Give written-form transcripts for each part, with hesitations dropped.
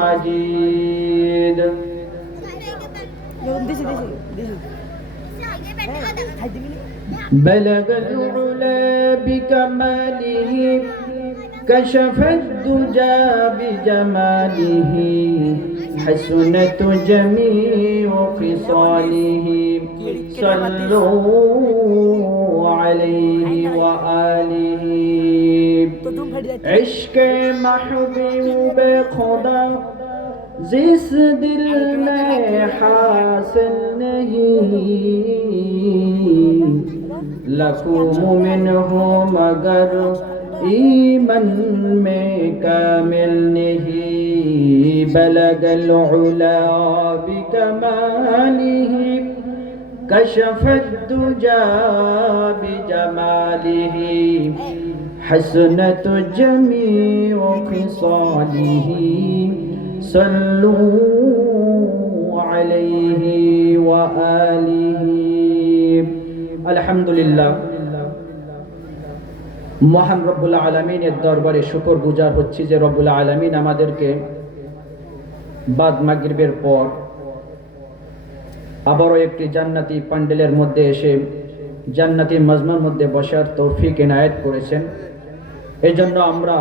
مجيد بلغ العلا بكماله كشف الدجى بجماله حسنت جميع خصاله صلوا عليه وآله عشق محبوب خدا जिस दिल में हासिल नहीं लखों मोमिन हो मगर ईमान में कामिल नहीं बलगल उला बिकमालिही कशफत दुजा बिजमालिही हसनत जमीउ खिसालिही सल्लू अलैहि व आलिहि अल्हम्दुलिल्लाह। মহান রব্বুল আলামিনের দরবারে শুকরগুজার হচ্ছি যে রব্বুল আলামিন আমাদেরকে বাদ মাগরিবের পর আবারও একটি জান্নাতি প্যান্ডেলের মধ্যে এসে জান্নাতি মাজমার মধ্যে বসার তৌফিক এনায়েত করেছেন। এজন্য আমরা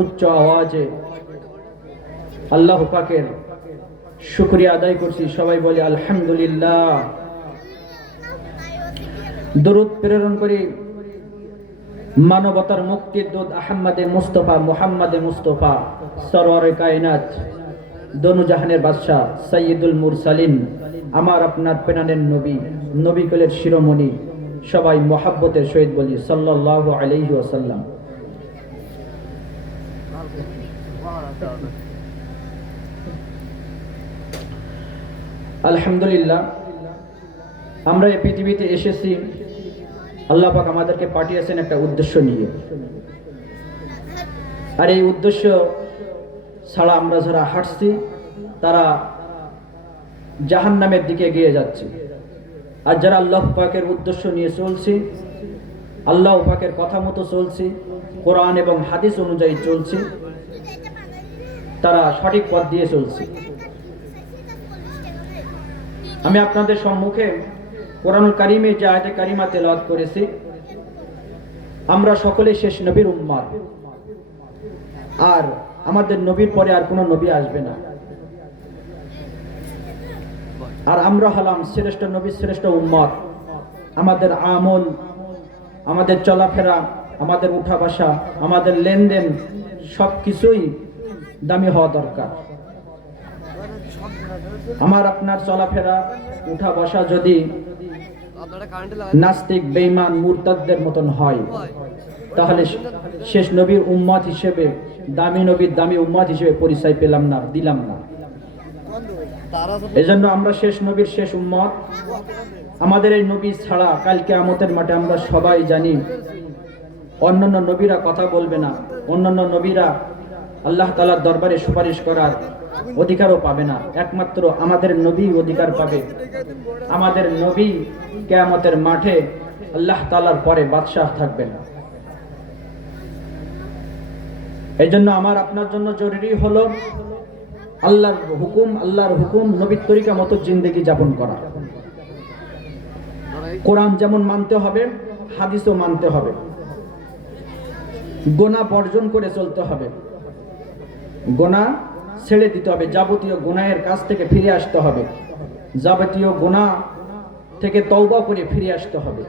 উচ্চ আওয়াজে আল্লাহ পাকের শুকরিয়া আদায় করছি। সবাই বলে আলহামদুলিল্লাহ। দরুদ প্রেরণ করি মানবতার মুক্তির দূত আহমদে মুস্তফা মুহাম্মদে মুস্তফা সরওয়ারে কায়নাত দোনো-জাহানের বাদশা সাইয়্যিদুল মুরসালিন আমার আপনার প্রাণের নবী নবীকুলের শিরোমণি সবাই মুহাব্বতের সহিত বলি সাল্লাল্লাহু আলাইহি ওয়াসাল্লাম। আলহামদুলিল্লাহ, আমরা এই পৃথিবীতে এসেছি আল্লাহ পাক আমাদেরকে পাঠিয়েছেন একটা উদ্দেশ্য নিয়ে। আর এই উদ্দেশ্য ছাড়া আমরা যারা হাঁটছি তারা জাহান্নামের দিকে এগিয়ে যাচ্ছে। আর যারা আল্লাহ পাকের উদ্দেশ্য নিয়ে চলছি, আল্লাহ পাকের কথা মতো চলছি, কোরআন এবং হাদিস অনুযায়ী চলছি, তারা সঠিক পথ দিয়ে চলছে। আমি আপনাদের সম্মুখে কোরআনুল কারীমে যে আয়াতে কারিমা তেলাওয়াত করেছি, আমরা সকলে শেষ নবীর উম্মত, আর আমাদের নবীর পরে আর কোনো নবী আসবে না। আর আমরা হলাম শ্রেষ্ঠ নবী শ্রেষ্ঠ উম্মত। আমাদের আমল, আমাদের চলাফেরা, আমাদের উঠা বসা, আমাদের লেনদেন সবকিছুই দামি হওয়া দরকার। আমার আপনার চলাফেরা উঠা বসা যদি নাস্তিক বেঈমান মুরতাদদের মতন হয়, তাহলে শেষ নবীর উম্মত হিসেবে, দামি নবীর দামি উম্মত হিসেবে পরিচয় পেলাম না, দিলাম না। এজন্য আমরা শেষ নবীর শেষ উম্মত। আমাদের এই নবী ছাড়া কাল কিয়ামতের মাঠে আমরা সবাই জানি অন্যান্য নবীরা কথা বলবে না, অন্যান্য নবীরা আল্লাহ তাআলার দরবারে সুপারিশ করার অধিকারও পাবে না। একমাত্র আমাদের নবী অধিকার পাবে। আমাদের নবী কিয়ামতের মাঠে আল্লাহ তাআলার পরে বাদশাহ থাকবেন। এই জন্য আমার আপনার জন্য জরুরি হলো আল্লাহর হুকুম নবীর তরিকা মতো জিন্দেগি যাপন করা। কোরআন যেমন মানতে হবে, হাদিসও মানতে হবে। গুনাহ বর্জন করে চলতে হবে, গুনাহ ছেড়ে দিতে হবে, যাবতীয় গুনাহের কাছ থেকে ফিরে আসতে হবে, যাবতীয় গুনাহ থেকে তওবা করে ফিরে আসতে হবে।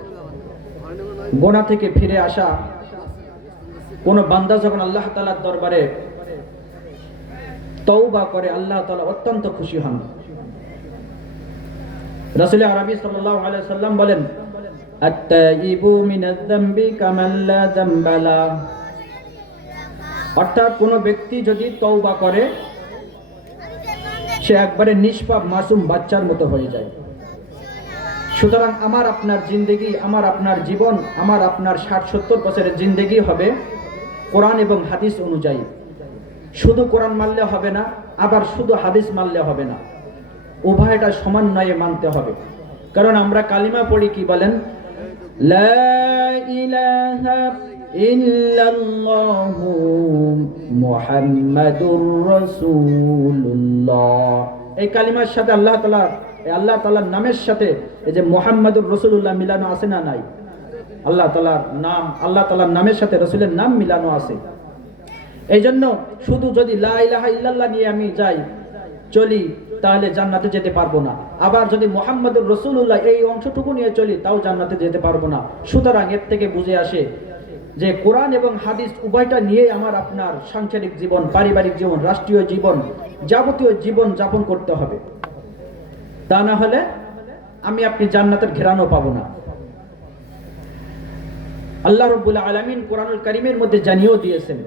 গুনাহ থেকে ফিরে আসা কোন বান্দা যখন আল্লাহ তাআলার দরবারে তওবা করে, আল্লাহ তাআলা অত্যন্ত খুশি হন। রাসূল আরবি সাল্লাল্লাহু আলাইহি ওয়াসাল্লাম বলেন, আত-তাইবু মিনাজ যামবি কামান লা যামবা লা। অর্থাৎ কোন ব্যক্তি যদি তওবা করে সে একবারে নিষ্পাপ মাসুম বাচ্চার মতো হয়ে যায়। সুতরাং আমার আপনার জিন্দেগি, আমার আপনার জীবন, আমার আপনার 60-70 বছরের জিন্দেগি হবে কোরআন এবং হাদিস অনুযায়ী। শুধু কোরআন মানলে হবে না, আবার শুধু হাদিস মানলে হবে না, উভয়টা সমন্বয়ে মানতে হবে। কারণ আমরা কালিমা পড়ি কি বলেন, লা ইলাহা ইল্লাল্লাহু মুহাম্মাদুর রাসূলুল্লাহ। এই কালিমার সাথে আল্লাহ তাআলার নামের সাথে এই যে মুহাম্মাদুর রাসূলুল্লাহ মিলানো আছে না নাই? আল্লাহ তাআলার নামের সাথে রাসূলের নাম মিলানো আছে। এই জন্য শুধু যদি লা ইলাহা ইল্লাল্লাহ নিয়ে আমি যাই চলি তাহলে জান্নাতে যেতে পারবো না, আবার যদি মুহাম্মাদুর রাসূলুল্লাহ এই অংশটুকু নিয়ে চলি তাও জান্নাতে যেতে পারবো না। সুতরাং এর থেকে বুঝে আসে যে কোরআন এবং হাদিস উভয়টা নিয়ে আমার আপনার সাংসারিক জীবন, পারিবারিক জীবন, রাষ্ট্রীয় জীবন, যাবতীয় জীবন যাপন করতে হবে। তা না হলে আমি আপনি জান্নাতের ঘেরানো পাবো না। আল্লাহ রাব্বুল আলামিন কোরআনুল কারীমের মধ্যে জানিয়েও দিয়েছেন।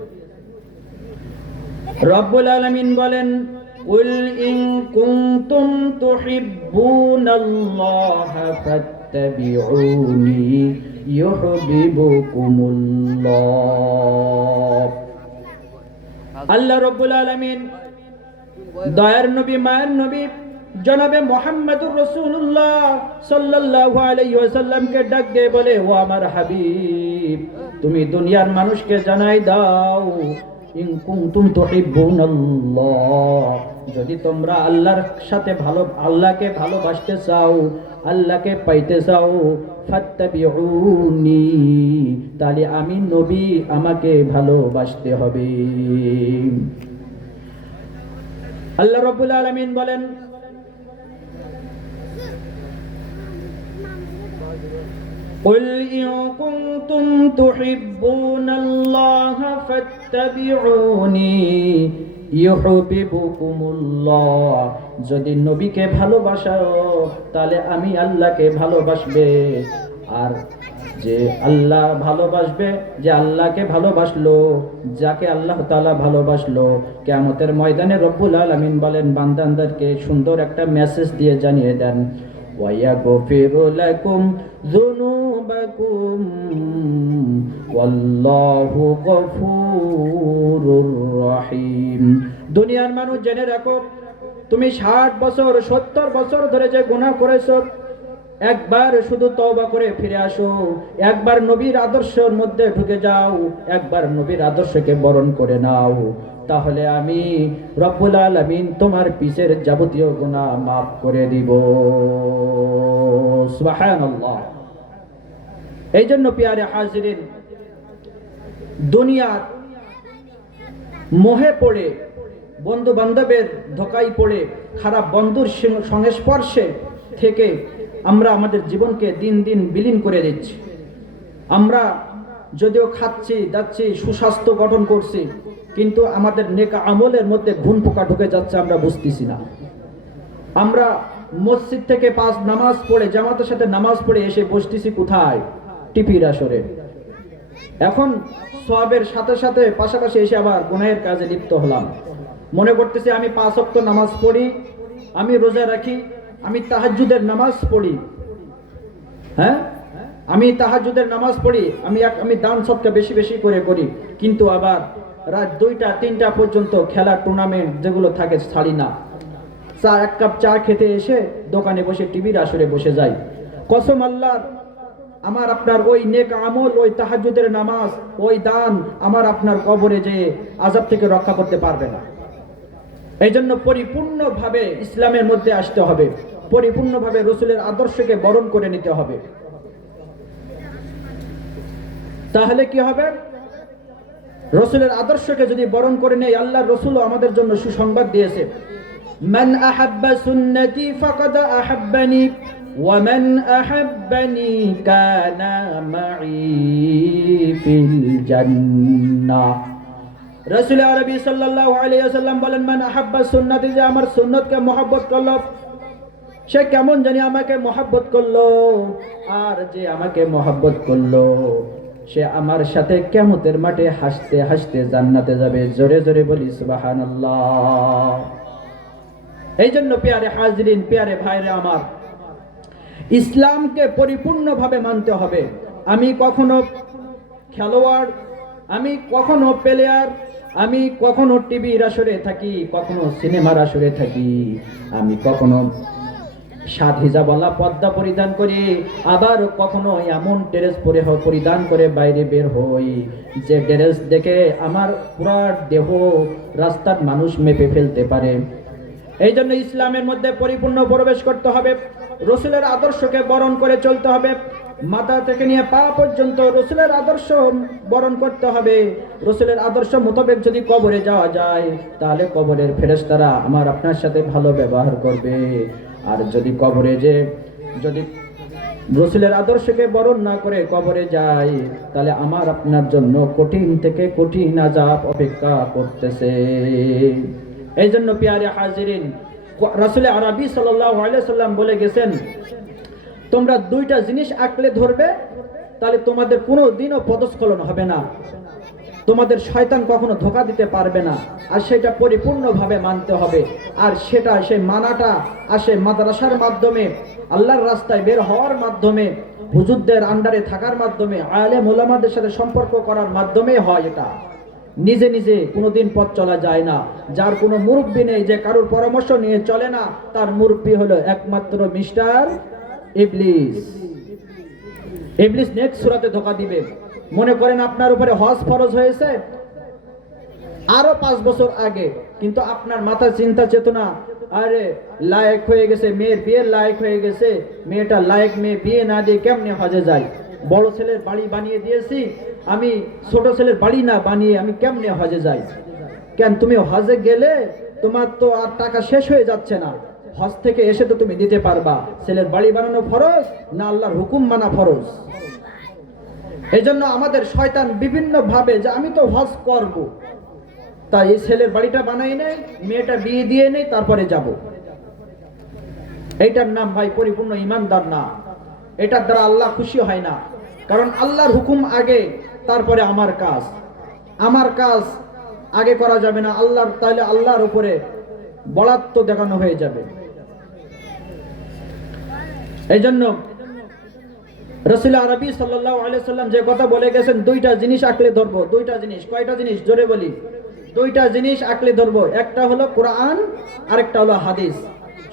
রব্বুল আলামিন বলেন, কুল ইন কুনতুম তুহিব্বুনাল্লাহা ফাত্তাবিউনি ইউহিব্বুকুমুল্লাহ। আল্লাহ রাব্বুল আলামিন দয়ার নবী, মায়ের নবী জনাবে মুহাম্মদুর রাসূলুল্লাহ সাল্লাল্লাহু আলাইহি ওয়াসাল্লামকে ডাক দিয়ে বলে, ও আমার হাবিব, তুমি দুনিয়ার মানুষকে জানাই দাও, ইন কুনতুম তুহিব্বুনাল্লাহ, যদি তোমরা আল্লাহকে ভালোবাসতে চাও, আল্লাহকে পাইতে চাও, ফাত্তাবিউনি, তাহলে আমি নবী আমাকে ভালোবাসতে হবে। আল্লাহ রাব্বুল আলামিন বলেন, قل إن كنتم تحبون الله فاتبعوني يحببكم الله, যদি নবীকে ভালোবাসো তাহলে আমি আল্লাহকে ভালোবাসবে। আর যে আল্লাহ ভালোবাসবে, যে আল্লাহকে ভালোবাসলো, যাকে আল্লাহ তাআলা ভালোবাসলো, কিয়ামতের ময়দানে রব্বুল আলামিন বলেন বান্দাদেরকে সুন্দর একটা মেসেজ দিয়ে জানিয়ে দেন, ওয়ায়াগফিরু লাকুম যুনুবাকুম ওয়াল্লাহু গফুরুর রহিম। দুনিয়ার মানুষ জেনে রাখো, তুমি 60 বছর 70 বছর ধরে যে গুনাহ করেছো, একবার শুধু তওবা করে ফিরে আসো, একবার নবীর আদর্শের মধ্যে ঢুকে যাও, একবার নবীর আদর্শকে বরণ করে নাও, তাহলে আমি রব্বুল আলামিন তোমার পিছের যাবতীয় গুনাহ মাফ করে দিব। সুবহানাল্লাহ। এই জন্য প্রিয় হাজিরিন, দুনিয়ার মোহে পড়ে, বন্ধু বান্ধবের ধোকায় পড়ে, খারাপ বন্ধুর সংস্পর্শে থেকে আমরা আমাদের জীবনকে দিন দিন বিলীন করে দিচ্ছি। আমরা যদিও খাচ্ছি যাচ্ছি, সুস্বাস্থ্য গঠন করছি, কিন্তু আমাদের নেক আমলের মধ্যে ঘুণ পোকা ঢুকে যাচ্ছে, আমরা বুঝতেছি না। আমরা মসজিদ থেকে 5 নামাজ পড়ে, জামাতের সাথে নামাজ পড়ে এসে বসতেছি কোথায়? টিপির আসরে। এখন সওয়াবের সাথে সাথে পাশাপাশি এসে আবার গুনাহের কাজে লিপ্ত হলাম। মনে করতেছি আমি 5 ওয়াক্ত নামাজ পড়ি, আমি রোজা রাখি, আমি তাহাজ্জুদের নামাজ পড়ি, হ্যাঁ আমি তাহাজ্জুদের নামাজ পড়ি, আমি দান সদকা বেশি বেশি করে করি, কিন্তু আবার রাত 2টা 3টা পর্যন্ত খেলা টুর্নামেন্ট যেগুলো থাকে ছাড়ি না। এক কাপ চা খেতে এসে দোকানে বসে টিভির আসরে বসে যাই। কসম আল্লাহর, আমার আপনার ওই নেক আমল, ওই তাহাজ্জুদের নামাজ, ওই দান আমার আপনার কবরে যে আযাব থেকে রক্ষা করতে পারবে না। এই জন্য পরিপূর্ণভাবে ইসলামের মধ্যে আসতে হবে, পরিপূর্ণভাবে রাসূলের আদর্শকে বরণ করে নিতে হবে। তাহলে কি হবে? রাসূলের আদর্শকে যদি বরণ করে নেই, আল্লাহর রাসূলও আমাদের জন্য সুসংবাদ দিয়েছে, মান আহাব্বা সুন্নতি ফাকাদ আহাব্বানি ওয়া মান আহাব্বানি কানা মাই ফিল জান্নাহ। রাসূল আরবি সাল্লাল্লাহু আলাইহি ওয়াসাল্লাম বলেন, মান আহাব্বা সুন্নতি, যে আমার সুন্নতকে মহব্বত করলো, সে কেমন জানি আমাকে মহব্বত করলো, আর যে আমাকে মহব্বত করলো সে আমার সাথে কিয়ামতের মাঠে হাসতে হাসতে জান্নাতে যাবে। জোরে জোরে বলি সুবহানাল্লাহ। এই জন্য প্রিয় হাজিরিন, প্রিয় ভাইরা আমার, ইসলামকে পরিপূর্ণভাবে মানতে হবে। আমি কখনো খেলোয়াড়, আমি কখনো প্লেয়ার, আমি কখনো টিভির আসরে থাকি, কখনো সিনেমার আসরে থাকি, আমি কখনো সাত হিজাবওয়ালা পর্দা পরিধান করি, আবার কখনো এমন ড্রেস পরিধান করে বাইরে বের হই যে ড্রেস দেখে আমার পুরা দেহ রাস্তার মানুষ মেপে ফেলতে পারে। এই জন্য ইসলামের মধ্যে পরিপূর্ণ প্রবেশ করতে হবে, রসুলের আদর্শকে বরণ করে চলতে হবে, মাথা থেকে নিয়ে পা পর্যন্ত রসুলের আদর্শ বরণ করতে হবে। রসুলের আদর্শ মোতাবেক যদি কবরে যাওয়া যায় তাহলে কবরের ফেরেশতারা আমার আপনার সাথে ভালো ব্যবহার করবে। আর যদি কবরে যদি রসুলের আদর্শকে বরণ না করে কবরে যায় তাহলে আমার আপনার জন্য কঠিন থেকে কঠিন আযাব অপেক্ষা করতেছে। এই জন্য প্রিয় হাজিরিন, রাসূল আরবি সাল্লাল্লাহু আলাইহি সাল্লাম বলে গেছেন, তোমরা দুইটা জিনিস আঁকড়ে ধরবে তাহলে তোমাদের কোনো দিনও পদস্খলন হবে না, তোমাদের শয়তান কখনো ধোঁকা দিতে পারবে না। আর সেটা পরিপূর্ণভাবে মানতে হবে। আর সেটা সেই মানাটা আসে মাদ্রাসার মাধ্যমে, আল্লাহর রাস্তায় বের হওয়ার মাধ্যমে, হুজুরদের আন্ডারে থাকার মাধ্যমে, আলেম ওলামাদের সাথে সম্পর্ক করার মাধ্যমে হয়। এটা নিজে নিজে কোনোদিন পথ চলা যায় না। যার কোনো মুরব্বী নেই, যে কারোর পরামর্শ নিয়ে চলে না, তার মুরব্বী হলো একমাত্র মিস্টার ইবলিস। ইবলিস নেক্সট সূরাতে ধোঁকা দিবে। মনে করেন আপনার উপরে হজ ফরজ হয়েছে আরো 5 বছর আগে, কিন্তু আপনার মাথায় চিন্তা চেতনা, আরে লায়ক হয়ে গেছে, মেয়ের বিয়ের লায়ক হয়ে গেছে, মেয়েটা লায়ক মেয়ে, বিয়ে না দিয়ে কেমনে হজে যায়? বড় ছেলের বাড়ি বানিয়ে দিয়েছি আমি, ছোট ছেলের বাড়ি না বানিয়ে আমি কেমনে হজে যাই? কেন তুমি হজে গেলে তোমার তো আর টাকা শেষ হয়ে যাচ্ছে না, হজ থেকে এসে তো তুমি দিতে পারবা। ছেলের বাড়ি বানানো ফরজ না আল্লাহর হুকুম মানা ফরজ? এই জন্য আমাদের শয়তান বিভিন্ন ভাবে যে আমি তো হজ করব, তাই এই ছেলের বাড়িটা বানাই নেই, মেয়েটা বিয়ে দিয়ে নেই, তারপরে যাব। এইটার নাম ভাই পরিপূর্ণ ইমানদার না। এটার দ্বারা আল্লাহ খুশি হয় না। কারণ আল্লাহর হুকুম আগে, তারপরে আমার কাজ। আমার কাজ আগে করা যাবে না আল্লাহর, তাহলে আল্লাহর উপরে বলাত্ব দেখানো হয়ে যাবে। এই জন্য রাসূল আরবি সাল্লাল্লাহু আলাইহি সাল্লাম যে কথা বলে গেছেন, দুইটা জিনিস আঁকড়ে ধরবো। দুইটা জিনিস, কয়টা জিনিস জোরে বলি? দুইটা জিনিস আঁকড়ে ধরবো। একটা হলো কোরআন, আরেকটা হলো হাদিস।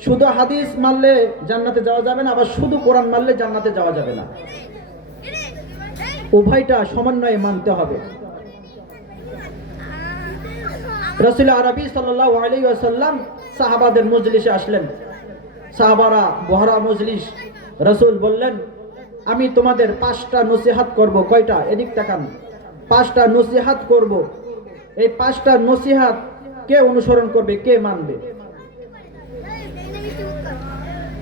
শুধু হাদিস মানলে জান্নাতে যাওয়া যাবে না, আবার শুধু কোরআন মানলে জান্নাতে যাওয়া যাবে না। উভয়টা সমন্বয়ে মানতে হবে। রাসূল আরবি সাল্লাল্লাহু আলাইহি ওয়াসাল্লাম সাহাবাদের মজলিসে আসলেন। সাহাবারা বহরা মজলিস। রাসূল বললেন, আমি তোমাদের 5টা নসিহত করব। কয়টা? এদিক তাকান। 5টা নসিহত করব। এই 5টা নসিহত কে অনুসরণ করবে, কে মানবে?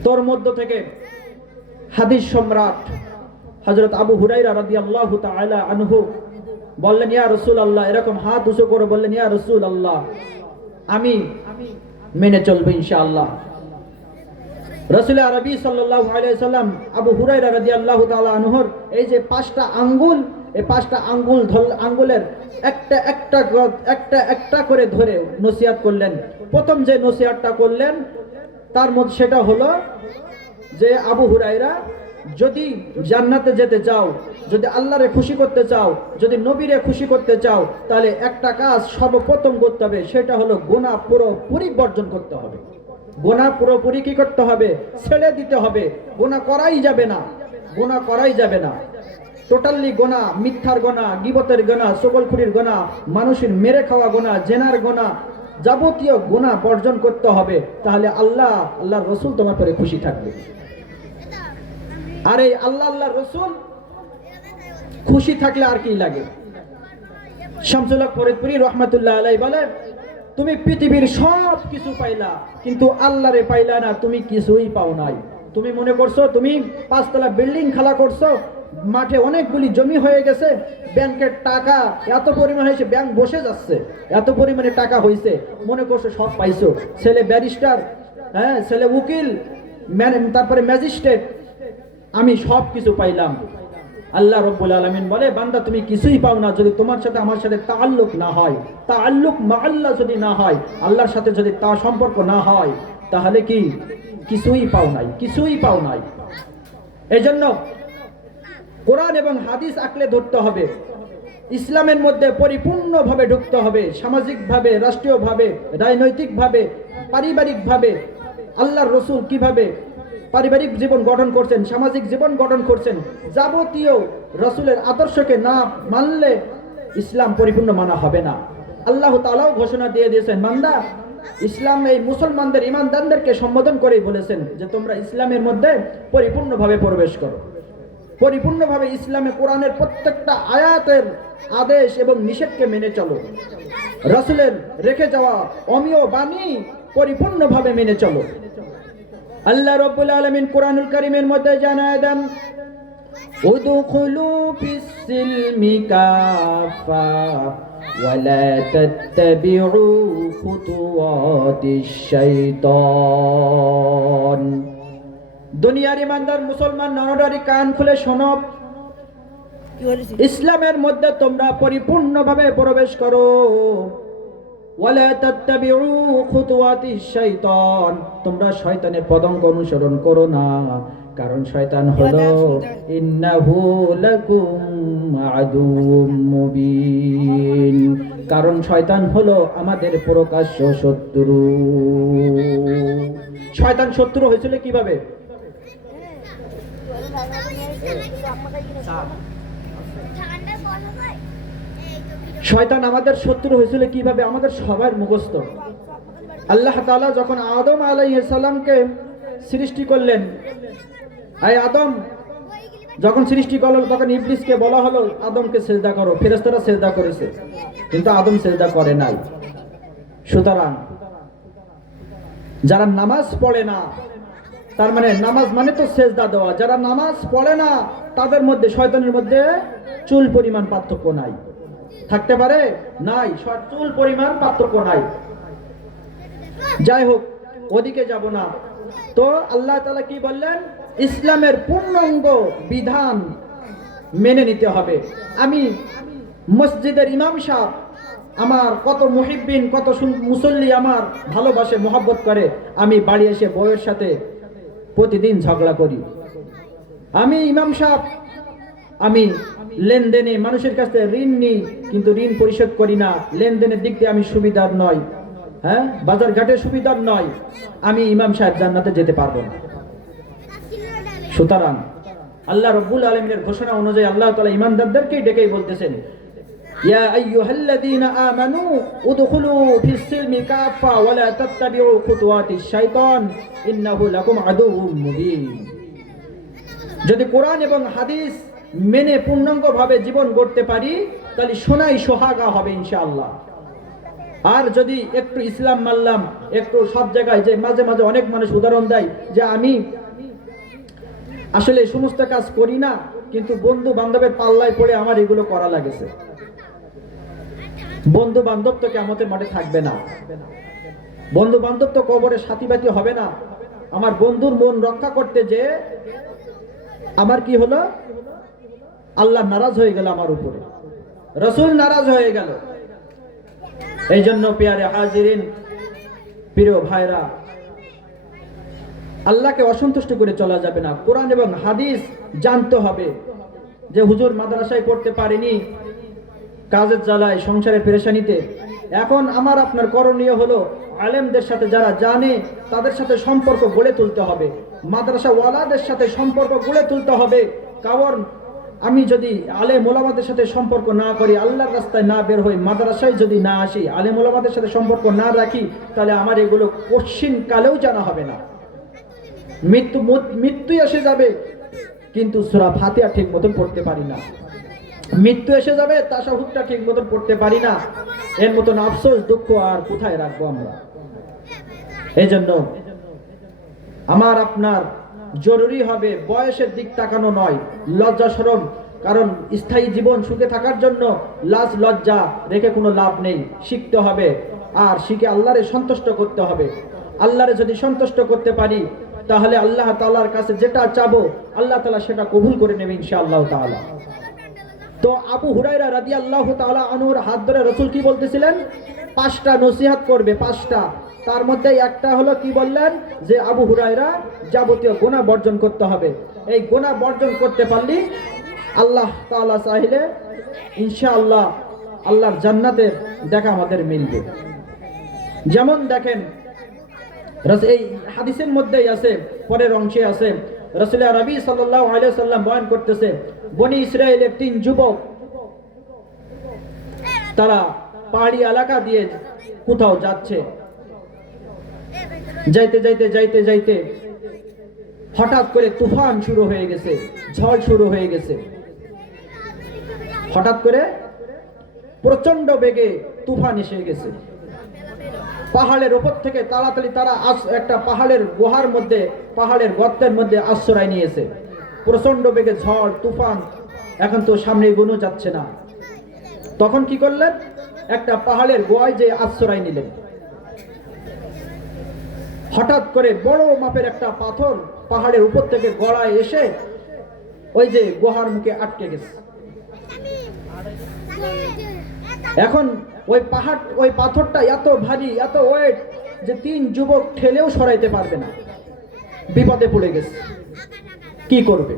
তোর মধ্য থেকে হাদিস সম্রাট হযরত আবু হুরায়রা রাদিয়াল্লাহু তাআলা আনহু বললেন, ইয়া রাসূলুল্লাহ, এরকম হাত উঁচু করে বললেন, ইয়া রাসূলুল্লাহ, আমি মেনে চলবো ইনশাআল্লাহ। রাসূল আরবি সাল্লাল্লাহু আলাইহি সাল্লাম আবু হুরায়রা রাদিয়াল্লাহু তাআলা আনহুর এই যে 5টা আঙ্গুল, এই 5টা আঙ্গুলের একটা করে ধরে নসিহত করলেন। প্রথম যে নসিহতটা করলেন তার মধ্যে সেটা হলো যে, আবু হুরায়রা, যদি জান্নাতে যেতে চাও, যদি আল্লাহরে খুশি করতে চাও, যদি নবীরে খুশি করতে চাও, তাহলে একটা কাজ সর্বপ্রথম করতে হবে, সেটা হলো গুনাহ পুরোপুরি বর্জন করতে হবে। গুনাহ পুরোপুরি কি করতে হবে? ছেড়ে দিতে হবে। গুনাহ করাই যাবে না, গুনাহ করাই যাবে না। টোটালি গুনাহ, মিথ্যার গুনাহ, গীবতের গুনাহ, সকলখুরির গুনাহ, মানুষের মেরে খাওয়া গুনাহ, জেনার গুনাহ, যাবতীয় গুনাহ বর্জন করতে হবে। তাহলে আল্লাহর রাসূল তোমার পরে খুশি থাকবে। আর এই আল্লাহর রাসূল খুশি থাকলে আর কি লাগে? শামসুল হক ফরিদপুরি রহমাতুল্লাহ আলাইহি বলে, তুমি পৃথিবীর সব কিছু পাইলা, কিন্তু আল্লাহরে পাইলা না, তুমি কিছুই পাও নাই। তুমি মনে করছো তুমি 5 তলা বিল্ডিং খালা করছো, মাঠে অনেকগুলি জমি হয়ে গেছে, ব্যাংকের টাকা এত পরিমাণ হয়েছে, ব্যাংক বসে যাচ্ছে, এত পরিমাণে টাকা হয়েছে, মনে করছো সব পাইছো। ছেলে ব্যারিস্টার, হ্যাঁ, ছেলে উকিল, তারপরে ম্যাজিস্ট্রেট, আমি সব কিছু পাইলাম। আল্লাহ রাব্বুল আলামিন বলে, বান্দা তুমি কিছুই পাও না যদি তোমার সাথে আমার সাথে তাআল্লুক না হয়, তাআল্লুক মা আল্লাহ যদি না হয়, আল্লাহর সাথে যদি তা সম্পর্ক না হয়, তাহলে কি কিছুই পাও নাই, কিছুই পাও নাই। এজন্য কোরআন এবং হাদিস আঁকড়ে ধরতে হবে। ইসলামের মধ্যে পরিপূর্ণভাবে ঢুকতে হবে, সামাজিকভাবে, রাষ্ট্রীয়ভাবে, রাজনৈতিকভাবে, পারিবারিকভাবে। আল্লাহর রাসূল কিভাবে পারিবারিক জীবন গঠন করছেন, সামাজিক জীবন গঠন করছেন, যাবতীয় রাসূলের আদর্শকে না মানলে ইসলাম পরিপূর্ণ মানা হবে না। আল্লাহ তাআলাও ঘোষণা দিয়ে দিয়েছেন, বান্দা ইসলাম এই মুসলমানদের ঈমানদারদেরকে সম্বোধন করেই বলেছেন যে তোমরা ইসলামের মধ্যে পরিপূর্ণভাবে প্রবেশ করো, পরিপূর্ণভাবে ইসলামে কোরআনের প্রত্যেকটা আয়াতের আদেশ এবং নিষেধকে মেনে চলো, রাসূলের রেখে যাওয়া অমীয় বাণী পরিপূর্ণভাবে মেনে চলো। আল্লাহ রাব্বুল আলামিন কোরআনুল কারীমের মধ্যে জানায় দেন, উদখুলু ফিস-সিলমি কাফা ওয়ালা তাত্তাবিউ খুতুওয়াতিশ শাইতান। দুনিয়ার ইমানদার মুসলমান নরনারী কান খুলে শোনো, ইসলামের মধ্যে তোমরা পরিপূর্ণভাবে প্রবেশ করো। ওয়ালা তাত্তাবিউ খুতুওয়াতিশ শাইতান, তোমরা শয়তানের পদাঙ্ক অনুসরণ করো না, কারণ শয়তান হলো ইন্নাহু লাকুম আদুউম মুবিন, কারণ শয়তান হলো আমাদের প্রকাশ্য শত্রু। শয়তান শত্রু হয়েছিল কিভাবে? শয়তান আমাদের শত্রু হয়েছিল কিভাবে? আমাদের সবার মুখস্থ। আল্লাহ তাআলা যখন আদম আলাইহিস সালামকে সৃষ্টি করলেন, এই আদম যখন সৃষ্টি করলো তখন ইবলিসকে বলা হলো আদমকে সিজদা করো। ফেরেশতারা সিজদা করেছে, কিন্তু আদম সিজদা করে নাই। সুতরাং যারা নামাজ পড়ে না, তার মানে নামাজ মানে তো সিজদা দেওয়া, যারা নামাজ পড়ে না তাদের মধ্যে শয়তানের মধ্যে চুল পরিমাণ পার্থক্য নাই। থাকতে পারে? নাই, চুল পরিমাণ পার্থক্য নাই। যাই হোক, ওদিকে যাব না। তো আল্লাহ তাআলা কি বললেন? ইসলামের পূর্ণাঙ্গ বিধান মেনে নিতে হবে। আমি মসজিদের ইমাম সাহেব, আমার কত মুহিব্বিন, কত মুসল্লি আমার ভালোবাসে, মহব্বত করে, আমি বাড়ি এসে বউয়ের সাথে প্রতিদিন ঝগড়া করি। আমি ইমাম সাহেব, আমি লেনদেনে মানুষের কাছ থেকে ঋণ নিই, কিন্তু ঋণ পরিশোধ করি না। লেনদেনের দিক দিয়ে আমি সুবিধার নয়, হ্যাঁ, বাজার ঘাটে সুবিধার নয়। আমি ইমাম সাহেব জান্নাতে যেতে পারবো না। সুতরাং আল্লাহ রাব্বুল আলামিনের ঘোষণা অনুযায়ী আল্লাহ তাআলা ঈমানদারদেরকে ডেকেই বলতেছেন, ইয়া আইয়ুহাল্লাযীনা আমানু উদখুলু ফিস-সিলমি কাফা ওয়া লা তাত্তাবিউ খুতুওয়াতিশ শাইতান ইন্নাহু লাকুম আদুউম মুবিন। যদি কোরআন এবং হাদিস মেনে পূর্ণাঙ্গভাবে জীবন গড়তে পারি তাহলে সোনাই সোহাগা হবে ইনশাআল্লাহ। আর যদি একটু ইসলাম মানলাম, একটু সব জায়গায় যে মাঝে মাঝে অনেক মানুষ উদাহরণ দেয় যে আমি আসলে সমস্ত কাজ করি না, কিন্তু বন্ধু বান্ধবের পাল্লায় পড়ে আমার এগুলো করা লাগেছে। বন্ধু বান্ধব তো কিয়ামতের মাঠে থাকবে না, বন্ধু বান্ধব তো কবরে সাথীবাতি হবে না। আমার বন্ধুর মন রক্ষা করতে যে আমার কি হলো? আল্লাহ নারাজ হয়ে গেল আমার উপরে, রাসূল নারাজ হয়ে গেল। এই জন্য প্রিয় হাজিরিন, প্রিয় ভাইরা, আল্লাহকে অসন্তুষ্ট করে চলা যাবে না। কোরআন এবং হাদিস জানতে হবে। যে হুজুর মাদ্রাসায় পড়তে পারিনি, কাজের জ্বালায়, সংসারের পেরেশানিতে, এখন আমার আপনার করণীয় হলো আলেমদের সাথে, যারা জানে তাদের সাথে সম্পর্ক গড়ে তুলতে হবে। মাদ্রাসা ওয়ালাদের সাথে সম্পর্ক গড়ে তুলতে হবে। কারণ আমি যদি আলেম ওলামাদের সাথে সম্পর্ক না করি, আল্লাহর রাস্তায় না বের হই, মাদ্রাসায় যদি না আসি, আলেম ওলামাদের সাথে সম্পর্ক না রাখি, তাহলে আমার এগুলো কঠিন কালেও জানা হবে না। মৃত্যু এসে যাবে, কিন্তু সূরা ফাতিহা ঠিক মতন পড়তে পারি না। মৃত্যু এসে যাবে, তাশাহুদটা ঠিক মতন পড়তে পারি না। এর মতন আফসোস, দুঃখ আর কোথায় রাখবো আমরা? এই জন্য আমার আপনার জরুরি হবে বয়সের দিক তাকানো নয়, লজ্জা শরম। কারণ স্থায়ী জীবন সুখে থাকার জন্য লাজ লজ্জা রেখে কোনো লাভ নেই। শিখতে হবে, আর শিখে আল্লাহরে সন্তুষ্ট করতে হবে। আল্লাহরে যদি সন্তুষ্ট করতে পারি তাহলে আল্লাহ তাআলার কাছে যেটা চাবো আল্লাহ তাআলা সেটা কবুল করে নেবে ইনশাআল্লাহ তাআলা। তো আবু হুরায়রা রাদিয়াল্লাহু তাআলা আনহুর হাত ধরে রাসূল কি বলতেছিলেন? 5টা নসিহত করবে, 5টা। তার মধ্যে একটা হলো কি বললেন? যে আবু হুরায়রা যাবতীয় গুনাহ বর্জন করতে হবে। এই গুনাহ বর্জন করতে পারলে আল্লাহ তাআলা চাইলে ইনশাআল্লাহ আল্লাহর জান্নাতের দেখা আমাদের মিলবে। যেমন দেখেন, এই হাদিসের মধ্যেই আছে, পরের অংশে আছে, রাসূল আরবি সাল্লাল্লাহু আলাইহি ওয়াসাল্লাম বয়ান করতেছে, বনি ইসরায়েলের 3 যুবক তারা পাহাড়ি এলাকা দিয়ে কোথাও যাচ্ছে, যাইতে যাইতে যাইতে যাইতে হঠাৎ করে তুফান শুরু হয়ে গেছে, ঝড় শুরু হয়ে গেছে। হঠাৎ করে প্রচন্ড বেগে তুফান এসে গেছে। পাহাড়ের উপর থেকে তাড়াতাড়ি তারা একটা পাহাড়ের গুহার মধ্যে, পাহাড়ের গর্তের মধ্যে আশ্রয় নিয়েছে। প্রচন্ড বেগে ঝড় তুফান, এখন তো সামনে এগোনো যাচ্ছে না। তখন কি করলেন? একটা পাহাড়ের গুহায় যে আশ্রয় নিলেন। হঠাৎ করে বড় মাপের একটা পাথর পাহাড়ের উপর থেকে গড়ায় এসে ওই যে গুহার মুখে আটকে গেছে। এখন ওই পাথরটা এত ভারী, এত ওয়েট যে 3 যুবক ঠেলেও সরাইতে পারবে না, বিপদে পড়ে গেছে। কি করবে?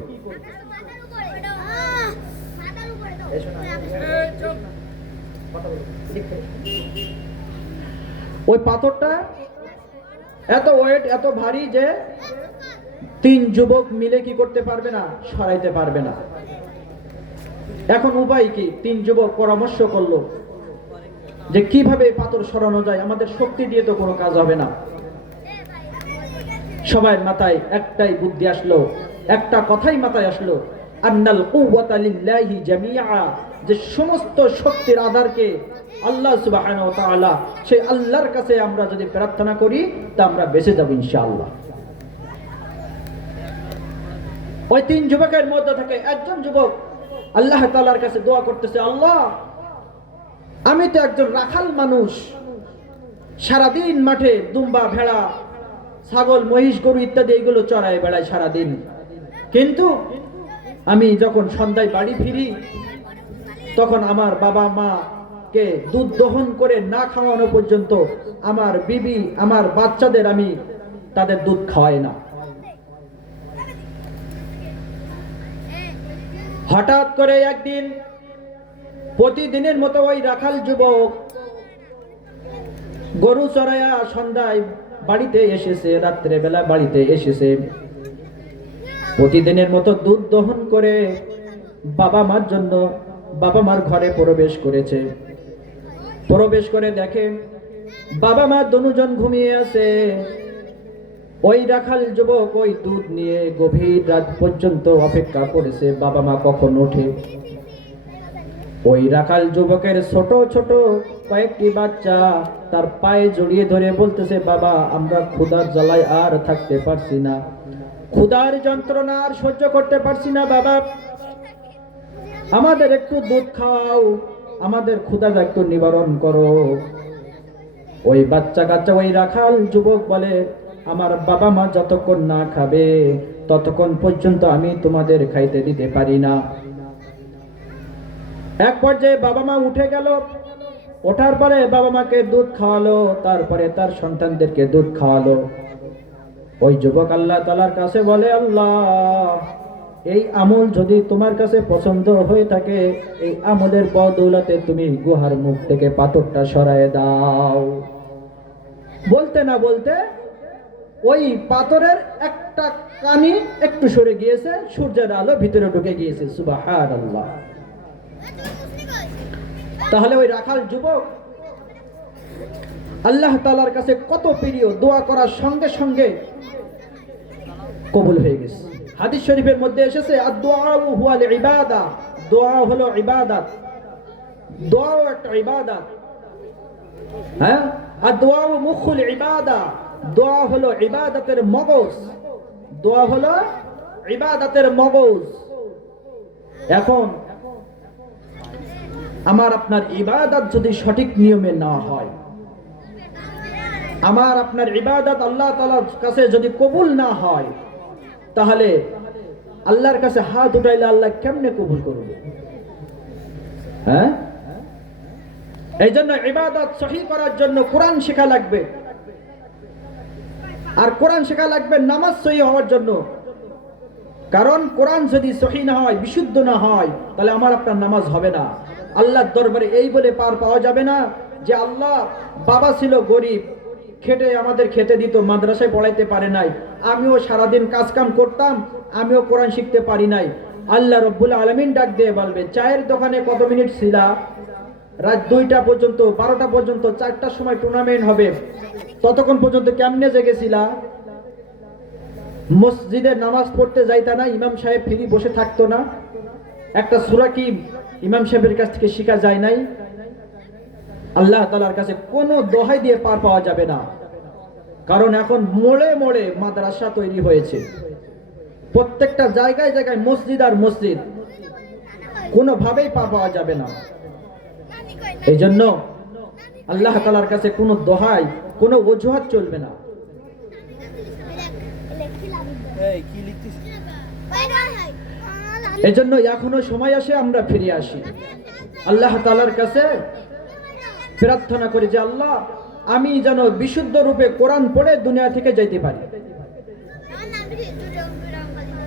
ওই পাথরটা এত ওয়েট, এত ভারী যে 3 যুবক মিলে কি করতে পারবে না, সরাইতে পারবে না। এখন উপায় কি? 3 যুবক পরামর্শ করলো যে কিভাবে পাথর সরানো যায়, আমাদের শক্তি দিয়ে তো কোনো কাজ হবে না। সবার মাথায় একটাই বুদ্ধি আসলো, একটা কথাই মাথায় আসলো, আন্নাল কুওয়াতা লিল্লাহি জামিআ, যে সমস্ত শক্তির আধারকে আল্লাহ সুবহানাহু ওয়া তাআলা, সেই আল্লাহর কাছে আমরা যদি প্রার্থনা করি তা আমরা বেঁচে যাব ইনশাআল্লাহ। ওই 3 যুবকের মধ্যে থেকে একজন যুবক আল্লাহ তাআলার কাছে দোয়া করতেছে, আল্লাহ, আমি তো একজন রাখাল মানুষ, সারাদিন মাঠে দুম্বা, ভেড়া, ছাগল, মহিষ, গরু ইত্যাদি এইগুলো চড়ায় বেড়াই সারাদিন, কিন্তু আমি যখন সন্ধ্যায় বাড়ি ফিরি তখন আমার বাবা মা কে দুধ দহন করে না খাওয়ানো পর্যন্ত আমার বিবি, আমার বাচ্চাদের আমি তাদের দুধ খাওয়াই না। হঠাৎ করে একদিন প্রতিদিনের মতো ওই রাখাল যুবক গরু চড়াইয়া সন্ধ্যায় বাড়িতে এসেছে, রাত্রে বেলা বাড়িতে এসেছে, প্রতিদিনের মতো দুধ দহন করে বাবা মার জন্য বাবা মার ঘরে প্রবেশ করেছে। প্রবেশ করে দেখে বাবা মা দুজন ঘুমিয়ে আছে। ওই রাখাল যুবক ওই দুধ নিয়ে গভীর রাত পর্যন্ত অপেক্ষা করেছে বাবা মা কখন ওঠে। ওই রাখাল যুবকের ছোট ছোট কয়েকটি বাচ্চা তার পায়ে জড়িয়ে ধরে বলতেছে, বাবা, আমরা ক্ষুধার জ্বালায় আর থাকতে পারছি না, ক্ষুধার যন্ত্রণা আর সহ্য করতে পারছি না, বাবা, আমাদের একটু দুধ খাও, আমাদের ক্ষুধাটা একটু নিবারণ করো। ওই বাচ্চা কাচ্চা ওই রাখাল যুবক বলে, আমার বাবা মা যতক্ষণ না খাবে ততক্ষণ পর্যন্ত আমি তোমাদের খাইতে দিতে পারি না। এক পর্যায়ে বাবা মা উঠে গেল, ওঠার পরে বাবা মাকে দুধ খাওয়ালো, তারপরে তার সন্তানদেরকে দুধ খাওয়ালো। ওই যুবক আল্লাহ তাআলার কাছে বলে, আল্লাহ, এই আমল যদি তোমার কাছে পছন্দ হয়ে থাকে, এই আমলের বদৌলতে তুমি গুহার মুখ থেকে পাথরটা সরায় দাও। বলতে না বলতে ওই পাথরের একটা কানি একটু সরে গিয়েছে, সূর্যের আলো ভিতরে ঢুকে গিয়েছে। সুবহানাল্লাহ। তাহলে ওই রাখাল যুবক আল্লাহ তাআলার কাছে কত প্রিয়, দোয়া করার সঙ্গে সঙ্গে কবুল হয়ে গেছে। হাদিস শরীফের মধ্যে এসেছে, আদ-দুআউ হুয়াল ইবাদা, দোয়া হলো ইবাদত, দোয়াও একটা ইবাদত। হ্যাঁ, আদ-দুআউ মুখুল ইবাদা, দোয়া হলো ইবাদতের মগজ, দোয়া হলো ইবাদতের মগজ। এখন আমার আপনার ইবাদত যদি সঠিক নিয়মে না হয়, আমার আপনার ইবাদত আল্লাহ তাআলার কাছে যদি কবুল না হয়, তাহলে আল্লাহর কাছে হাত উঠাইলে আল্লাহ কেমনে কবুল করবে? হ্যাঁ, এই জন্য ইবাদত সহি করার জন্য কোরআন শেখা লাগবে, আর কোরআন শেখা লাগবে নামাজ সহি হওয়ার জন্য। কারণ কোরআন যদি সহি না হয়, বিশুদ্ধ না হয়, তাহলে আমার আপনার নামাজ হবে না। আল্লাহর দরবারে এই বলে পার পাওয়া যাবে না যে আল্লাহ, বাবা ছিল গরিব, খেটে আমাদের খেতে দিত, মাদ্রাসায় পড়াইতে পারে নাই। আমিও সারাদিন কাজ কাম করতাম, আমিও কোরআন শিখতে পারি নাই। আল্লাহ রব্বুল আলামিন ডাক দিয়ে বলবে, চায়ের দোকানে কত মিনিট ছিলা? রাত 2টা পর্যন্ত, 12টা পর্যন্ত, 4টার সময় টুর্নামেন্ট হবে, ততক্ষণ পর্যন্ত কেমনে জেগেছিলা? মসজিদে নামাজ পড়তে যাইতা না? ইমাম সাহেব ফিরি বসে থাকতো না? একটা সূরা কি ইমাম সাহেবের কাছ থেকে শেখা যায় নাই? আল্লাহ তাআলার কাছে কোনো দোহাই দিয়ে পার পাওয়া যাবে না, কারণ এখন মোড়ে মোড়ে মাদ্রাসা তৈরি হয়েছে। প্রত্যেকটা জায়গায় জায়গায় মসজিদ আর মসজিদ, কোনোভাবেই পার পাওয়া যাবে না। এই জন্য আল্লাহ তাআলার কাছে কোনো দোহাই, কোনো অজুহাত চলবে না। এই জন্য এখনো সময় আসে আমরা ফিরে আসি, আল্লাহ তাআলার কাছে প্রার্থনা করি যে আল্লাহ, আমি যেন বিশুদ্ধ রূপে কোরআন পড়ে দুনিয়া থেকে যাইতে পারি।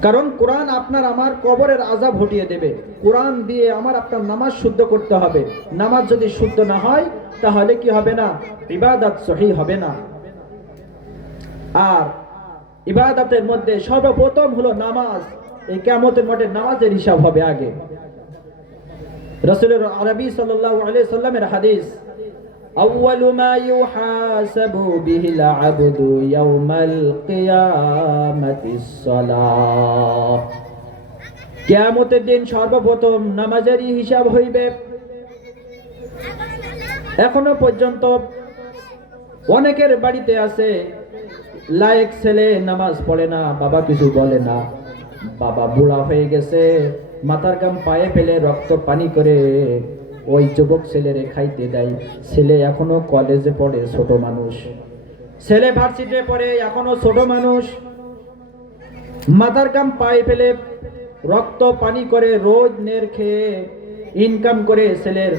কারণ কোরআন আপনার আমার কবরের আযাব হটিয়ে দেবে। কোরআন দিয়ে আমার আপনার নামাজ শুদ্ধ করতে হবে। নামাজ যদি শুদ্ধ না হয় তাহলে কি হবে না? ইবাদত সহিহ হবে না। আর ইবাদতের মধ্যে সর্বপ্রথম হলো নামাজ। এই কিয়ামতের মাঠে নামাজের হিসাব হবে আগে। রাসূলুল্লাহ আরবি সাল্লাল্লাহু আলাইহি সাল্লামের হাদিস, আউয়ালু মা ইউহাসাবু বিহিল আবদু ইয়াউমাল কিয়ামাতিস সালাহ। কিয়ামতের দিন সর্বপ্রথম নামাজেরই হিসাব হইবে। এখনো পর্যন্ত অনেকের বাড়িতে আছে লায়েক ছেলে নামাজ পড়ে না, বাবা কিছু বলে না। বাবা বুড়া হয়ে গেছে, মাথার গাম পায়ে ফেলে রক্ত পানি করে ওই যুবক ছেলেরে খাইতে দেয়। ছেলে এখনো কলেজে পড়ে, ছোট মানুষ। ছেলে ভার্সিটিতে পড়ে, এখনো ছোট মানুষ। মাথার গাম পায়ে ফেলে রক্ত পানি করে রোজ নের খেয়ে ইনকাম করে ছেলের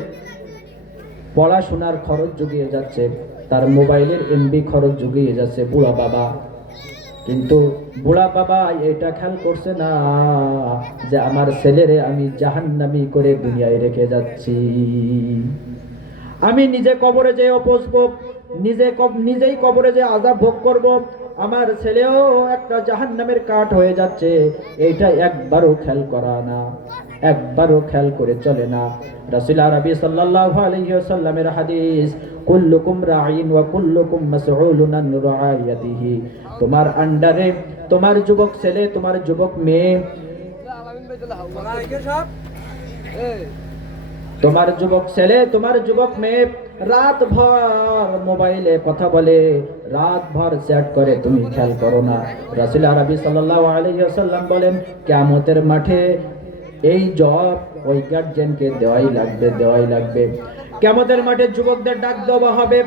পড়াশোনার খরচ জুগিয়ে যাচ্ছে, তার মোবাইলের এমবি খরচ জুগিয়ে যাচ্ছে বুড়া বাবা। কিন্তু বুড়া বাবা এটা খেয়াল করছে না যে আমার ছেলেরে আমি জাহান্নামী করে দুনিয়ায় রেখে যাচ্ছি। আমি নিজে কবরে যেয়ে পৌঁছবো, নিজেই কবরে যে আযাব ভোগ করব, আমার ছেলেও একটা জাহান্নামের কাঠ হয়ে যাচ্ছে। এইটা একবারও খেয়াল করা না, একবারও খেয়াল করে চলে না। রাসূল আরবি সাল্লাল্লাহু আলাইহি ওয়াসাল্লামের হাদিস, কুল্লুকুম রাঈন ওয়া কুল্লুকুম মাসউলুন আন রাইয়াতিহি। তোমার আন্ডারে তোমার যুবক ছেলে, তোমার যুবক মেয়ে, তোমার যুবক ছেলে, তোমার যুবক মেয়ে রাত ভর মোবাইলে কথা বলে, রাত ভর চ্যাট করে, তুমি খেয়াল করো না। রাসূল আরবি সাল্লাল্লাহু আলাইহি ওয়াসাল্লাম বলেন, কিয়ামতের মাঠে এই জব ওই গার্জিয়ানকে দেওয়াই লাগবে, দেওয়াই লাগবে। কিয়ামতের মাঠে যুবকদের ডাক দেওয়া হবে,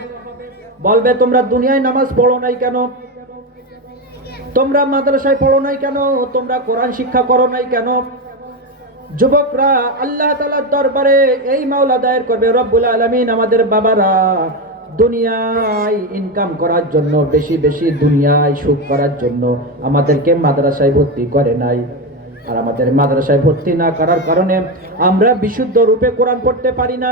বলবে তোমরা দুনিয়ায় নামাজ পড়ো নাই কেন? তোমরা মাদ্রাসায় পড়ো নাই কেন? তোমরা কোরআন শিক্ষা করো নাই কেন? যুবকরা আল্লাহ তাআলার দরবারে এই মাওলা দায়ের করবে, রব্বুল আলামিন, আমাদের বাবারা দুনিয়ায় ইনকাম করার জন্য, বেশি বেশি দুনিয়ায় সুখ করার জন্য আমাদেরকে মাদ্রাসায় ভর্তি করে নাই। আর আমাদের মাদ্রাসায় ভর্তি না করার কারণে আমরা বিশুদ্ধ রূপে কোরআন পড়তে পারি না।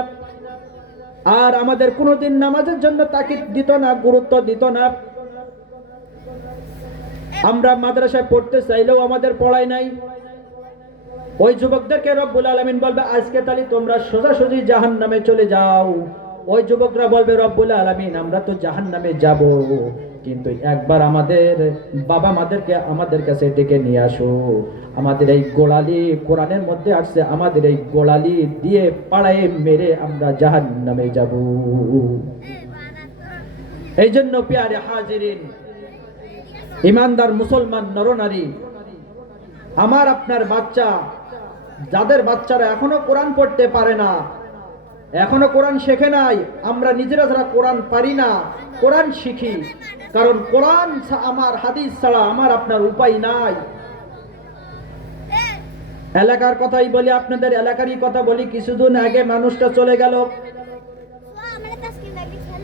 আর আমাদের কোনোদিন নামাজের জন্য তাকিদ দিত না, গুরুত্ব দিত না। আমরা মাদ্রাসায় পড়তে চাইলেও আমাদের পড়ায় নাই। ওই যুবকদেরকে রব্বুল আলামিন বলবে, আজকে তাহলে তোমরা সোজাসুজি জাহান্নামে চলে যাও। ওই যুবকরা বলবে, রব্বুল আলামিন, আমরা তো জাহান্নামে যাব, কিন্তু একবার আমাদের বাবা মাদেরকে আমাদের কাছে ডেকে নিয়ে আসো। আমাদের এই গোড়ালি কোরআনের মধ্যে আসছে, আমাদের এই গোড়ালি দিয়ে পাড়ায় মেরে আমরা জাহান্নামে যাব। এই জন্য প্রিয় হাজিরিন, ইমানদার মুসলমান নরনারী, আমার আপনার বাচ্চা, যাদের বাচ্চারা এখনো কোরআন পড়তে পারে না, এখনো কোরআন শেখে নাই, আমরা নিজেরা যারা কোরআন পারি না, কোরআন শিখি। কারণ কোরআন আমার হাদিস ছাড়া আমার আপনার উপায় নাই। এলাকার কথাই বলি, আপনাদের এলাকারই কথা বলি। কিছুদিন আগে মানুষটা চলে গেল,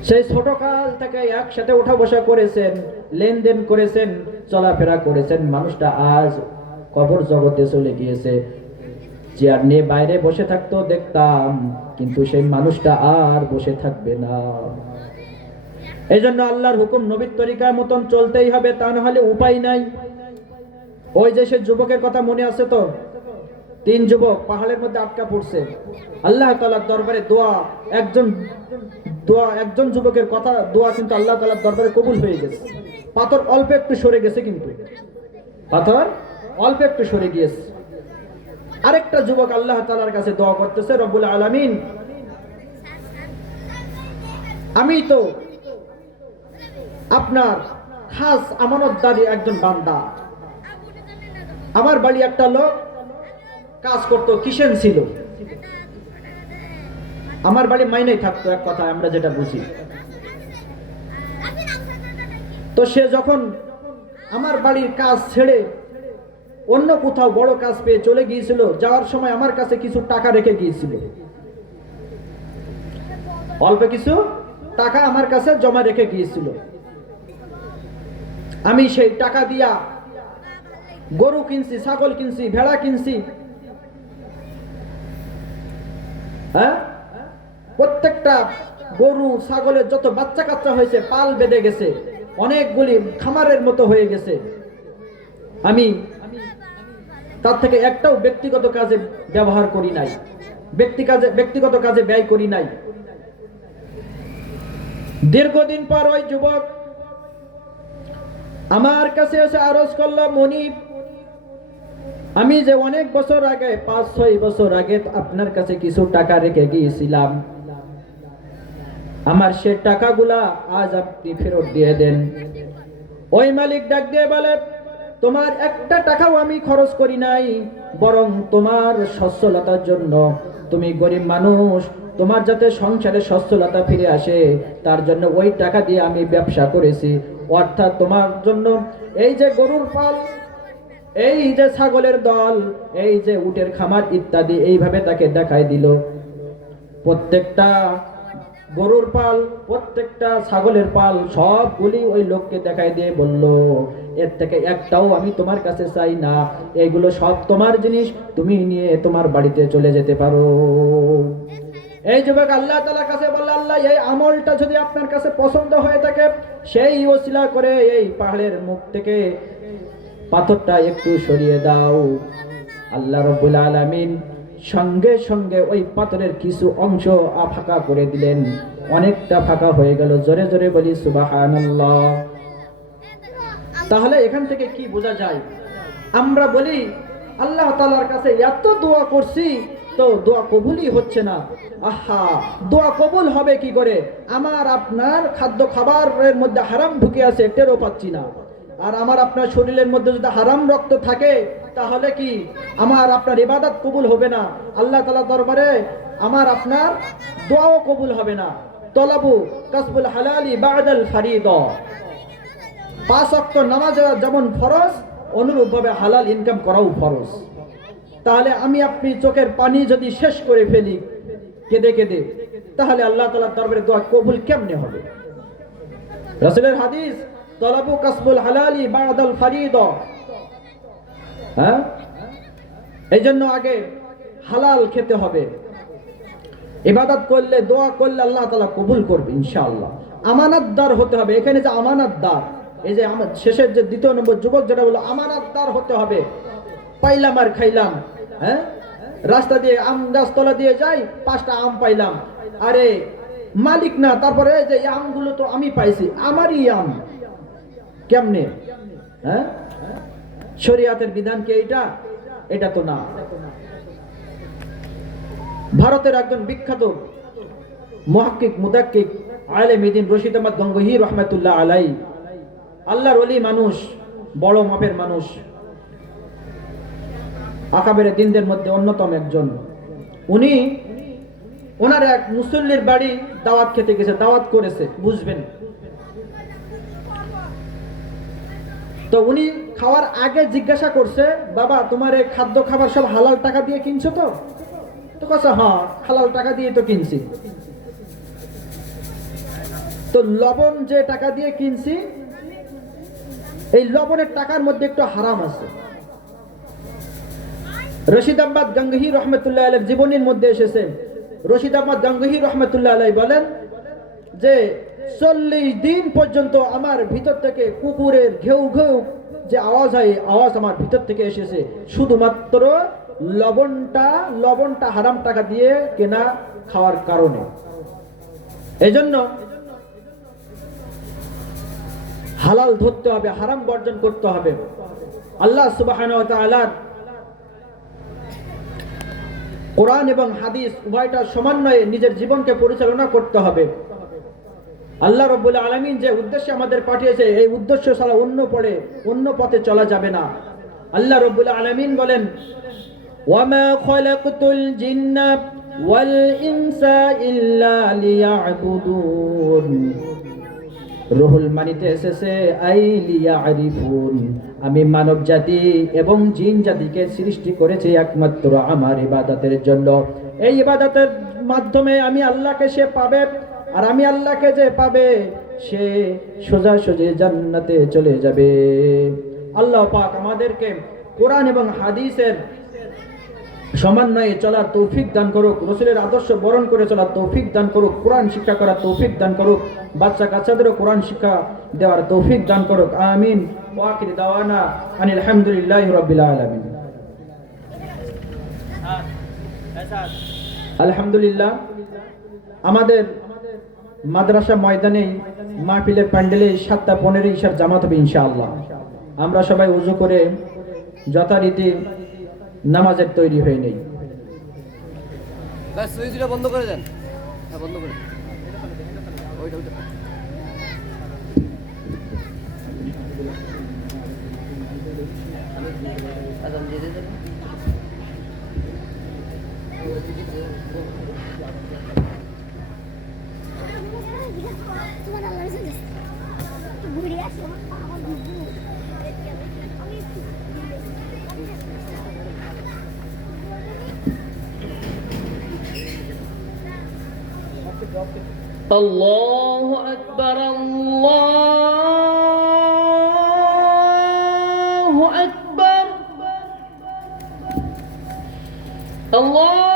সেই ছোটকাল থেকে একসাথে ওঠা বসা করেছেন, লেনদেন করেছেন, চলাফেরা করেছেন। মানুষটা আজ কবর জগতে চলে গিয়েছে। চেয়ার নিয়ে বাইরে বসে থাকতো দেখতাম, কিন্তু সেই মানুষটা আর বসে থাকবে না। এই জন্য আল্লাহর হুকুম নবীর তরিকার মতন চলতেই হবে, তা না হলে উপায় নাই। ওই যে সে যুবকের কথা মনে আছে তো, 3 যুবক পাহাড়ের মধ্যে আটকা পড়ছে, আল্লাহ তাআলার দরবারে একজন যুবকের কথা দোয়া কিন্তু আল্লাহ তাআলার দরবারে কবুল হয়ে গেছে। পাথর অল্প একটু সরে গেছে, কিন্তু পাথর অল্প একটু সরে গিয়েছে। আরেকটা যুবক আল্লাহ তাআলার কাছে দোয়া করতেছে, রব্বুল আলামিন, আমি তো আপনার খাস আমানতদারি একজন বান্দা। আমার বাড়ি একটা লোক কাজ করতো, কিষেন ছিল, আমার বাড়ি মাইনেই থাকতো, এক কথা আমরা যেটা বুঝি। তো সে যখন আমার বাড়ির কাজ ছেড়ে অন্য কোথাও বড় কাজ পেয়ে চলে গিয়েছিল, যাওয়ার সময় আমার কাছে কিছু টাকা রেখে গিয়েছিল, অল্প কিছু টাকা আমার কাছে জমা রেখে গিয়েছিল। আমি সেই টাকা দিয়া গরু কিনছি, ছাগল কিনছি, ভেড়া কিনছি, হ্যাঁ, প্রত্যেকটা গরু ছাগলের যত বাচ্চা কাচ্চা হয়েছে পাল বেঁধে গেছে, অনেকগুলি খামারের মতো হয়ে গেছে। আমি তার থেকে একটাও ব্যক্তিগত কাজে ব্যবহার করি নাই, ব্যক্তিগত কাজে ব্যয় করি নাই। দীর্ঘদিন পর ওই যুবক আমার কাছে এসে আরজ করল, মনিব, আমি যে অনেক বছর আগে, 5-6 বছর আগে আপনার কাছে কিছু টাকা রেখে গিয়েছিলাম, আমার সে টাকাগুলা আজ আপনি ফেরত দিয়ে দেন। ওই মালিক ডাক দিয়ে বলে, তোমার একটা টাকাও আমি খরচ করি নাই, বরং তোমার সচ্ছলতার জন্য, তুমি গরিব মানুষ, তোমার যাতে সংসারে সচ্ছলতা ফিরে আসে তার জন্য ওই টাকা দিয়ে আমি ব্যবসা করেছি। অর্থাৎ তোমার জন্য এই যে গরুর পাল, এই যে ছাগলের দল, এই যে উটের খামার ইত্যাদি, এইভাবে তাকে দেখাই দিল। প্রত্যেকটা গরুর পাল, প্রত্যেকটা ছাগলের পাল সবগুলি ওই লোককে দেখাই দিয়ে বলল, এর থেকে একটাও আমি তোমার কাছে চাই না, এগুলো সব তোমার জিনিস, তুমি নিয়ে তোমার বাড়িতে চলে যেতে পারো। এই যুবক আল্লাহ তাআলার কাছে বলল, আল্লাহ, এই আমলটা যদি আপনার কাছে পছন্দ হয়ে থাকে, সেই ওসিলা করে এই পাহাড়ের মুখ থেকে পাথরটা একটু সরিয়ে দাও। আল্লাহ রাব্বুল আলামিন সঙ্গে সঙ্গে ওই পাথরের কিছু অংশ ফাঁকা করে দিলেন, অনেকটা ফাঁকা হয়ে গেল। জোরে জোরে বলি সুবহানাল্লাহ। তাহলে এখান থেকে কি বোঝা যায়? আমরা বলি আল্লাহ তাআলার কাছে এত দোয়া করছি, তো দোয়া কবুলই হচ্ছে না। আহা, দোয়া কবুল হবে কি করে? আমার আপনার খাদ্য খাবারের মধ্যে হারাম ঢুকে আছে, টেরও পাচ্ছি না। আর আমার আপনার শরীরের মধ্যে যদি হারাম রক্ত থাকে, তাহলে কি আমার আপনার ইবাদত কবুল হবে না, আল্লাহ তাআলার দরবারে আমার আপনার দোয়াও কবুল হবে না। তলাবু কাসবুল হালালি বাদাল ফারিদা, 5 ওয়াক্ত নামাজ যেমন ফরজ, অনুরূপভাবে হালাল ইনকাম করাও ফরজ। তাহলে আমি আপনি চোখের পানি যদি শেষ করে ফেলি কেঁদে কেঁদে, তাহলে আল্লাহ তাআলার দরবারে দোয়া কবুল কেমনে হবে? রাসূলের হাদিস, তলাবু কাসবুল হালালি বাদাল ফারিদা। হ্যাঁ, এই জন্য আগে হালাল খেতে হবে। ইবাদত করলে, দোয়া করলে আল্লাহ তাআলা কবুল করবে ইনশাআল্লাহ। আমানতদার হতে হবে। এখানে যে আমানতদার, এই যে আমার শেষের যে 2 নম্বর যুবক যেটা বললো, আমানতদার হতে হবে। পাইলাম আর খাইলাম, হ্যাঁ, রাস্তা দিয়ে আম গাছতলা দিয়ে যাই, 5টা আম পাইলাম, আরে মালিক না, তারপরে এই যে আমগুলো তো আমি পাইছি, আমারই আম, কেমনে? হ্যাঁ, শরিয়াতের বিধান কি এটা? এটা তো না। ভারতের একজন বিখ্যাত মুহাক্কিক, মুদাক্কিক, আলেম দ্বীন রশিদ আহমদ গঙ্গোহী রহমাতুল্লাহ আলাইহি, আল্লাহর ওলি মানুষ, বড় মাপের মানুষ, আকাবের দ্বীনদের মধ্যে অন্যতম একজন। উনি ওনার এক মুসল্লির বাড়ি দাওয়াত খেতে গেছে, দাওয়াত করেছে, বুঝবেন। তো উনি খাওয়ার আগে জিজ্ঞাসা করছে, বাবা, তোমার এই খাদ্য খাবার সব হালাল টাকা দিয়ে কিনছো তো? তো কথা, হ্যাঁ, হালাল টাকা দিয়ে তো কিনছি। তো লবণ যে টাকা দিয়ে কিনছি, এই লবণের টাকার মধ্যে একটু হারাম আছে। রশিদ আহমদ গঙ্গোহী রহমতুল্লাহ আলাইহি জীবনীর মধ্যে এসেছে, রশিদ আহমদ গঙ্গোহী রহমতুল্লাহ আলাইহি বলেন যে 40 দিন পর্যন্ত আমার ভিতর থেকে কুকুরের ঘেউ ঘেউ যে আওয়াজ হয়, আওয়াজ আমার ভিতর থেকে এসেছে, শুধুমাত্র লবণটা হারাম টাকা দিয়ে কেনা খাওয়ার কারণে। এজন্য হালাল ধরতে হবে, হারাম বর্জন করতে হবে। আল্লাহ সুবহানাহু ওয়া তাআলার কোরআন এবং হাদিস উভয়টা সমন্বয়ে নিজের জীবনকে পরিচালনা করতে হবে। আল্লাহ রাব্বুল আলামিন যে উদ্দেশ্যে আমাদের পাঠিয়েছে, এই উদ্দেশ্য ছাড়া অন্য পথে চলা যাবে না। আল্লাহ রাব্বুল আলামিন বলেন, ওয়ামা খালাকতুল জিন্না ওয়াল ইনসা ইল্লা লিয়াবুদুন। রুহুল মানিতে এসেছে আই লিয়ারিফুন, আমি মানব জাতি এবং জিন জাতিকে সৃষ্টি করেছি একমাত্র আমার ইবাদতের জন্য। এই ইবাদতের মাধ্যমে আমি আল্লাহকে সে পাবে, আর আমি আল্লাহকে যে পাবে সে সোজাসুজি জান্নাতে চলে যাবে। আল্লাহ পাক আমাদেরকে কোরআন এবং হাদিসের সমন্বয়ে চলার তৌফিক দান করুক, রাসূলের আদর্শ বরণ করে চলার তৌফিক দান করুক, কোরআন শিক্ষা করার তৌফিক দান করুক, বাচ্চা কাচ্চাদেরও কোরআন শিক্ষা দেওয়ার তৌফিক দান করুক। আমিন। ওয়া আখির দাওয়ানা আনিল হামদুলিল্লাহি রাব্বিল আলামিন। আলহামদুলিল্লাহ, আমাদের মাদ্রাসা ময়দানে মাহফিলের প্যান্ডেলে 7:15 ইশার জামাত হবে ইনশাআল্লাহ। আমরা সবাই ওযু করে যথারীতি নামাজের তৈরি হয়ে নেই। ব্যাস সুইচটা বন্ধ করে দেন। হ্যাঁ, বন্ধ করে ওইটা আদান দিয়ে দেন। তোমার আল্লাহ রাসূল বুড়ি আসো আমার বুবু الله أكبر الله أكبر الله